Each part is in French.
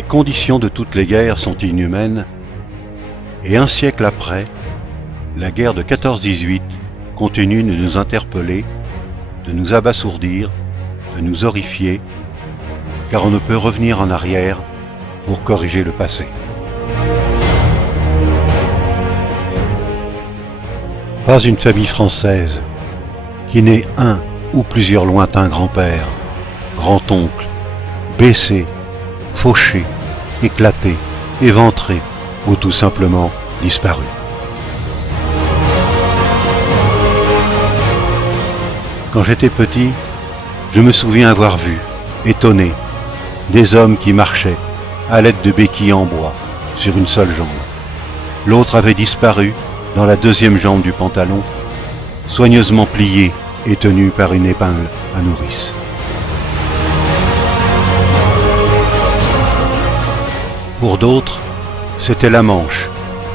Les conditions de toutes les guerres sont inhumaines, et un siècle après, la guerre de 14-18 continue de nous interpeller, de nous abasourdir, de nous horrifier, car on ne peut revenir en arrière pour corriger le passé. Pas une famille française qui n'ait un ou plusieurs lointains grands-pères, grands-oncles, baissés, fauchés, éclatés, éventrés ou tout simplement disparus. Quand j'étais petit, je me souviens avoir vu, étonné, des hommes qui marchaient à l'aide de béquilles en bois sur une seule jambe. L'autre avait disparu dans la deuxième jambe du pantalon, soigneusement pliée et tenue par une épingle à nourrice. Pour d'autres, c'était la manche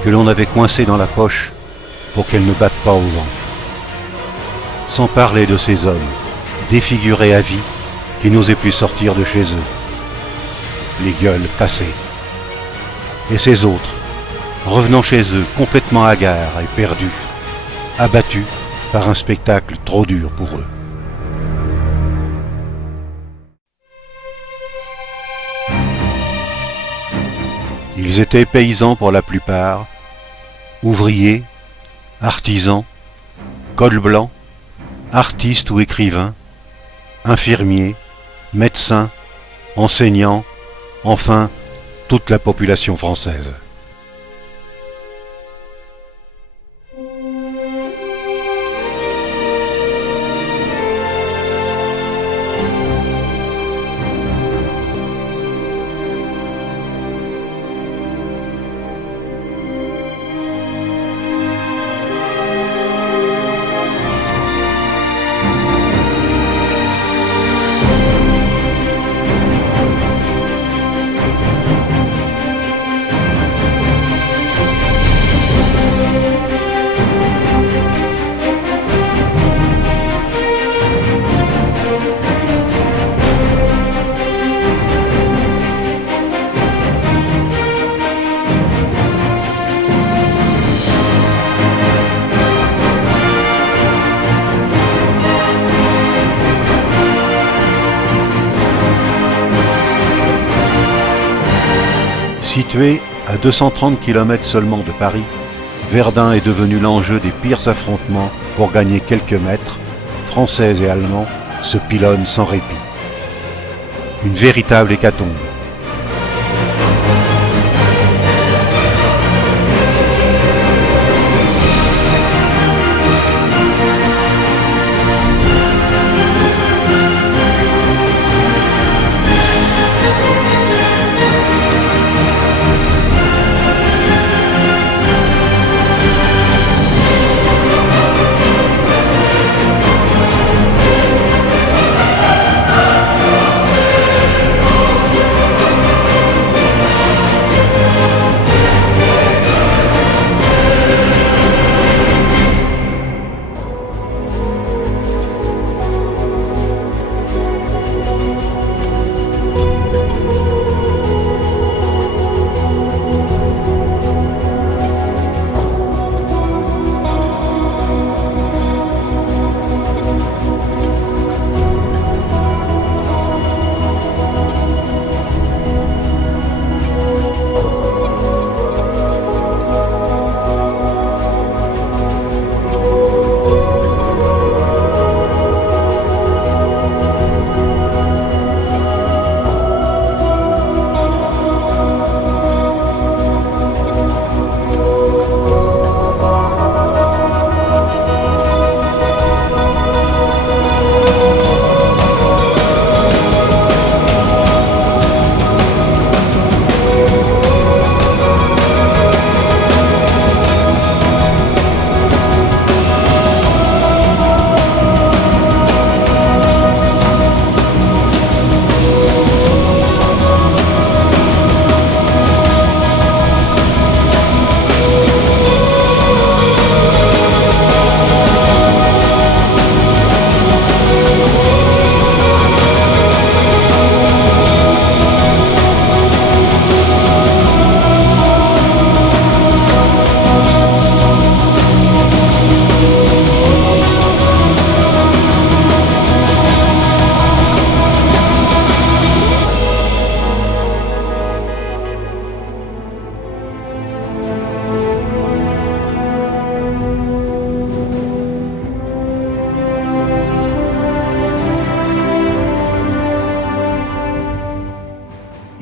que l'on avait coincée dans la poche pour qu'elle ne batte pas au vent. Sans parler de ces hommes, défigurés à vie, qui n'osaient plus sortir de chez eux, les gueules cassées. Et ces autres, revenant chez eux complètement hagards et perdus, abattus par un spectacle trop dur pour eux. Ils étaient paysans pour la plupart, ouvriers, artisans, cols blancs, artistes ou écrivains, infirmiers, médecins, enseignants, enfin toute la population française. Situé à 230 km seulement de Paris, Verdun est devenu l'enjeu des pires affrontements pour gagner quelques mètres. Français et Allemands se pilonnent sans répit. Une véritable hécatombe.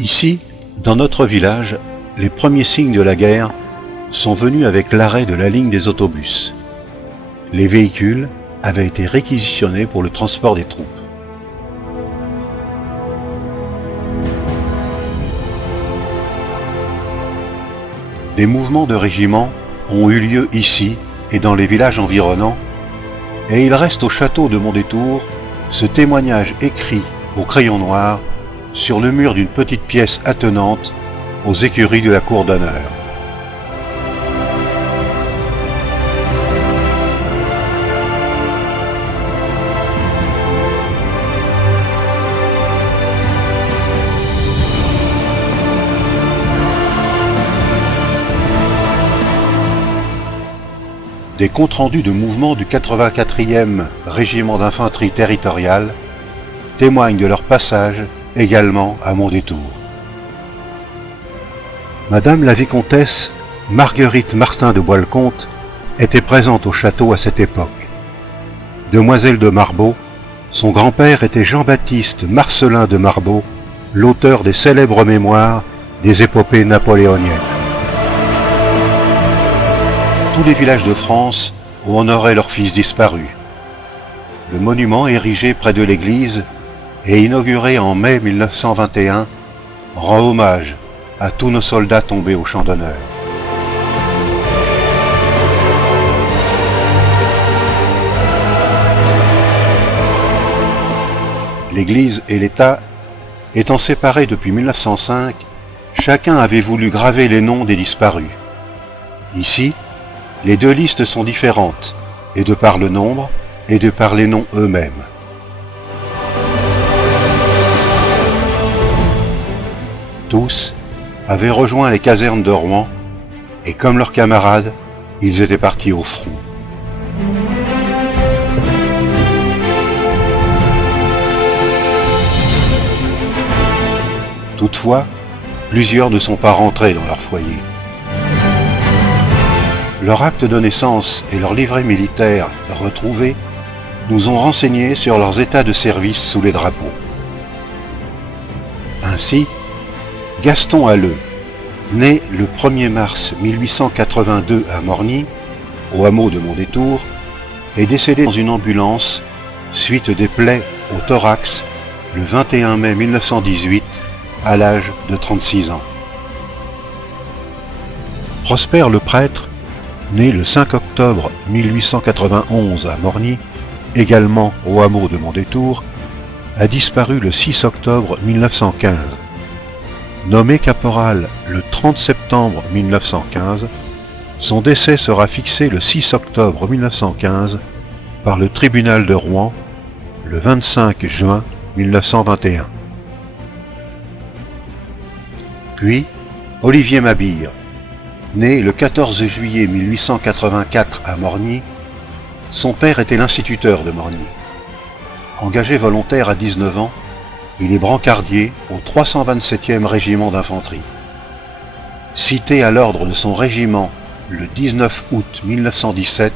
Ici, dans notre village, les premiers signes de la guerre sont venus avec l'arrêt de la ligne des autobus. Les véhicules avaient été réquisitionnés pour le transport des troupes. Des mouvements de régiments ont eu lieu ici et dans les villages environnants, et il reste au château de Mondétour ce témoignage écrit au crayon noir sur le mur d'une petite pièce attenante aux écuries de la cour d'honneur. Des comptes rendus de mouvements du 84e régiment d'infanterie territoriale témoignent de leur passage également à Mondétour. Madame la vicomtesse Marguerite Martin de Bois-le-Comte était présente au château à cette époque. Demoiselle de Marbeau, son grand-père était Jean-Baptiste Marcellin de Marbeau, l'auteur des célèbres mémoires des épopées napoléoniennes. Tous les villages de France ont honoré leurs fils disparus. Le monument érigé près de l'église et inauguré en mai 1921 rend hommage à tous nos soldats tombés au champ d'honneur. L'Église et l'État étant séparés depuis 1905, chacun avait voulu graver les noms des disparus. Ici, les deux listes sont différentes, et de par le nombre, et de par les noms eux-mêmes. Tous avaient rejoint les casernes de Rouen, et comme leurs camarades, ils étaient partis au front. Toutefois, plusieurs ne sont pas rentrés dans leur foyer. Leur acte de naissance et leur livret militaire retrouvés nous ont renseignés sur leurs états de service sous les drapeaux. Ainsi, Gaston Halleux, né le 1er mars 1882 à Morgny, au hameau de Mondétour, est décédé dans une ambulance suite des plaies au thorax le 21 mai 1918 à l'âge de 36 ans. Prosper le prêtre, né le 5 octobre 1891 à Morgny, également au hameau de Mondétour, a disparu le 6 octobre 1915. Nommé caporal le 30 septembre 1915, son décès sera fixé le 6 octobre 1915 par le tribunal de Rouen le 25 juin 1921. Puis, Olivier Mabire, né le 14 juillet 1884 à Morgny, son père était l'instituteur de Morgny. Engagé volontaire à 19 ans, il est brancardier au 327e régiment d'infanterie. Cité à l'ordre de son régiment le 19 août 1917,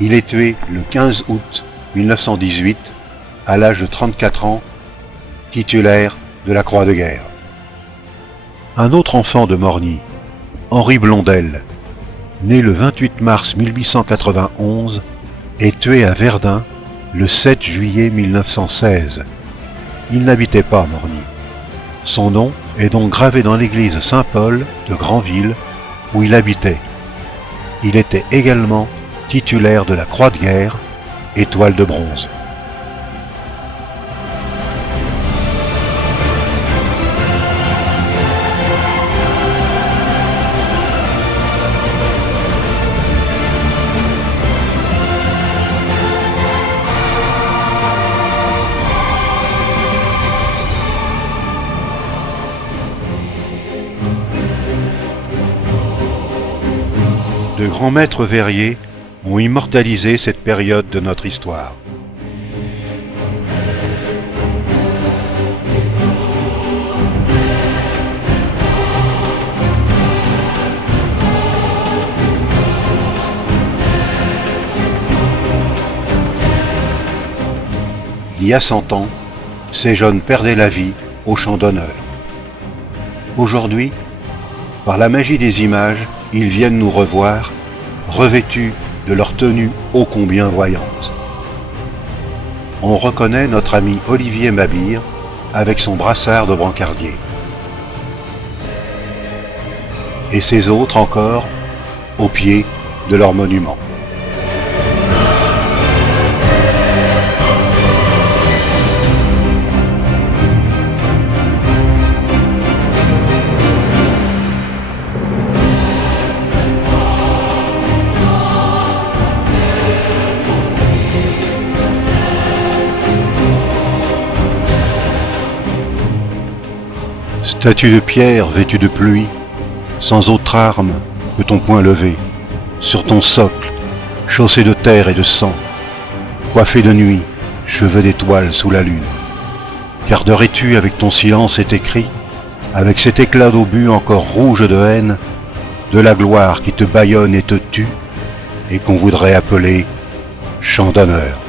il est tué le 15 août 1918 à l'âge de 34 ans, titulaire de la Croix de guerre. Un autre enfant de Morgny, Henri Blondel, né le 28 mars 1891, est tué à Verdun le 7 juillet 1916. Il n'habitait pas à Morgny. Son nom est donc gravé dans l'église Saint-Paul de Granville, où il habitait. Il était également titulaire de la Croix de guerre, étoile de bronze. De grands maîtres verriers ont immortalisé cette période de notre histoire. Il y a 100 ans, ces jeunes perdaient la vie au champ d'honneur. Aujourd'hui, par la magie des images, ils viennent nous revoir, revêtus de leur tenue ô combien voyante. On reconnaît notre ami Olivier Mabire avec son brassard de brancardier. Et ces autres encore au pied de leur monument. Statue de pierre vêtue de pluie, sans autre arme que ton poing levé, sur ton socle, chaussé de terre et de sang, coiffé de nuit, cheveux d'étoiles sous la lune. Garderais-tu avec ton silence et tes cris, avec cet éclat d'obus encore rouge de haine, de la gloire qui te bâillonne et te tue, et qu'on voudrait appeler chant d'honneur?